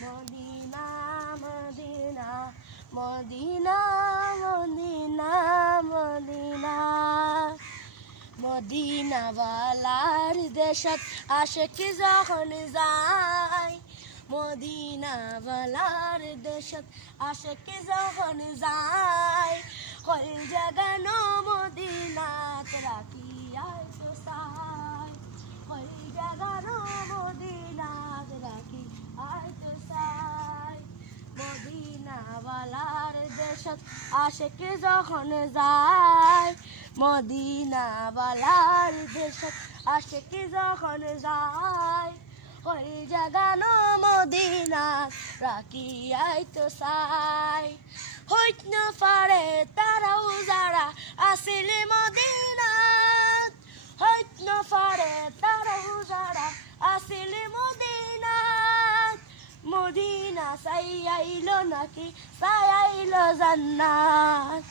Medina Medina Medina Medina Medina মদিনাওয়ালার দেশত আশিক যখন যায় মদিনাওয়ালার দেশত আশিক যখন যায় কল জাগানো মদিনাত রাখিয়াই তো চাই কল জাগানো মদিনাত রাখি আই তো চাই মদিনাওয়ালার দেশত আশিক যখন যায় মদিনাওয়ালার দেশত আশিক যখন যায় ওই জাগানো মদিনাত রাখিয়াই তো চাই হইত না পারে তারাও যারা আছিল মদিনাত হইত না পারে তারাও যারা আছিল মদিনাত মদিনা চাই আইল নাকি চাই আইল জান্নাত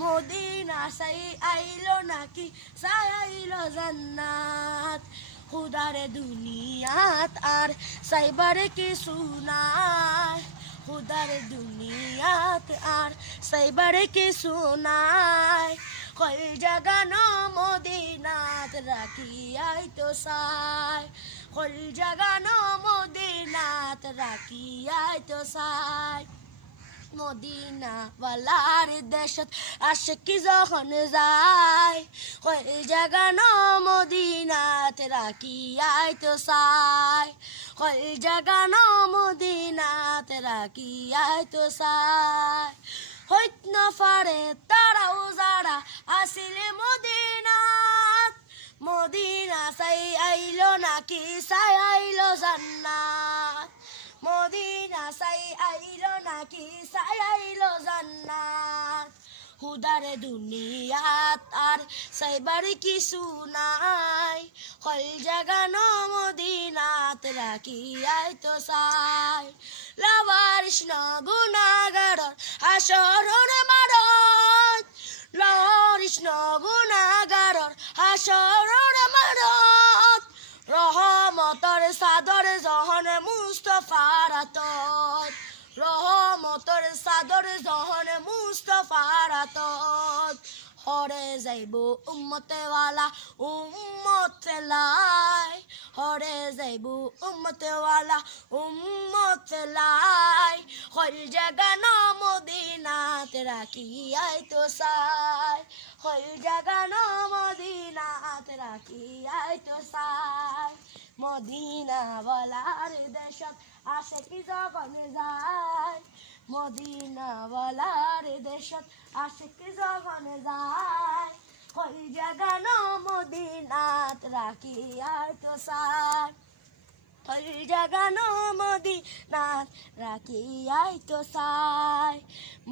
মদিনা চাই আইল নাকি চাই আইল জান্নাত খুদারে দুনিয়াত আর চাইবারে কিছু নাই খুদারে দুনিয়াত আর চাইবারে কিছু নাই কল জাগানো মদিনাত রাখিয়াই তো চাই কল জাগানো মদিনাত রাখিয়াই তো চাই মদিনাওয়ালার দেশত আশিক যখন যায় ওই জাগানো মদিনাত রাখিয়াই তো চাই ওই জাগানো মদিনাত রাখিয়াই তো চাই হইত না পারে তারাও যারা আছিল মদিনাত মদিনা চাই আইল নাকি চাই আইল জান্নাত মদিনা চাই আইল নাকি চাই আইল জান্নাত খুদারে দুনিয়াত আর চাইবার কিছু নাই কল জাগানো মদিনাত রাখিয়াই তো চাই লাওয়ারিস ন গুনাহগারর হাসরের মাঠত লাওয়ারিস ন গুনাহগারর হাসরের মাঠত রহমতর চাদর জহন মুস্তফার হাতত রহমতর চাদর জহন মুস্তফার হাতত হরে যাইব উম্মতেওয়ালা উম্মতেলাই হরে যাইব উম্মতেওয়ালা উম্মতেলাই হল জাগানো মদিনাত রাখিয়াই তো চাই হল জাগানো মদিনাত রাখিয়াই তো চাই মদিনাওয়ালার দেশত আশিক যখন যায় মদিনাওয়ালার দেশত আশিক যখন যায় ওই জাগানো মদিনাত রাখিয়াই তো চাই ওই জাগানো মদিনাত রাখিয়াই তো চাই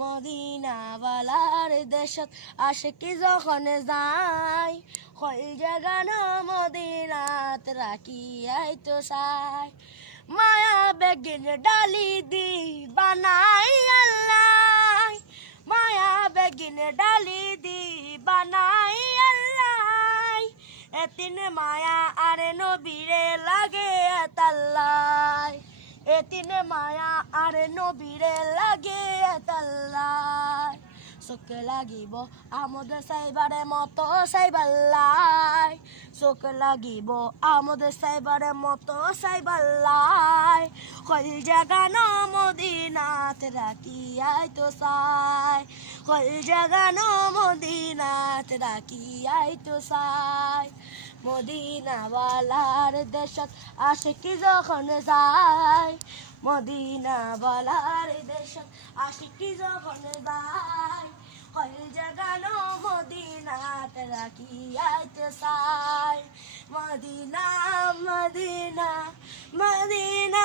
মদিনাওয়ালার দেশত আশিক যখন যায় ওই জাগানো মদিনাত রাখিয়াই তো চাই মায়া বেগিন ডালি দি বানাই আল্লাহ মায়া বেগিন ডালি দি বানাই আল্লাহ এতিন মায়া আরে নবীরে লাগে তাল্লাই এতিন মায়া আরে নবীরে লাগে তাল্লাই চোখে লাগিব আমাদের চাইবারে মতো চাইবাল্লাই চোখে লাগিব আমাদের চাইবারে মতো চাইবাল্লাই কল জাগানো মদিনাত রাখিয়াই তো চাই কল জাগানো মদিনাত রাখিয়াই তো চাই মদিনাওয়ালার দেশত আশিক যখন যায় মদিনাওয়ালার দেশত আশিক যখন যায় কল জাগানো মদিনাত রাখিয়াই তো চাই মদিনা মদিনা মদিনা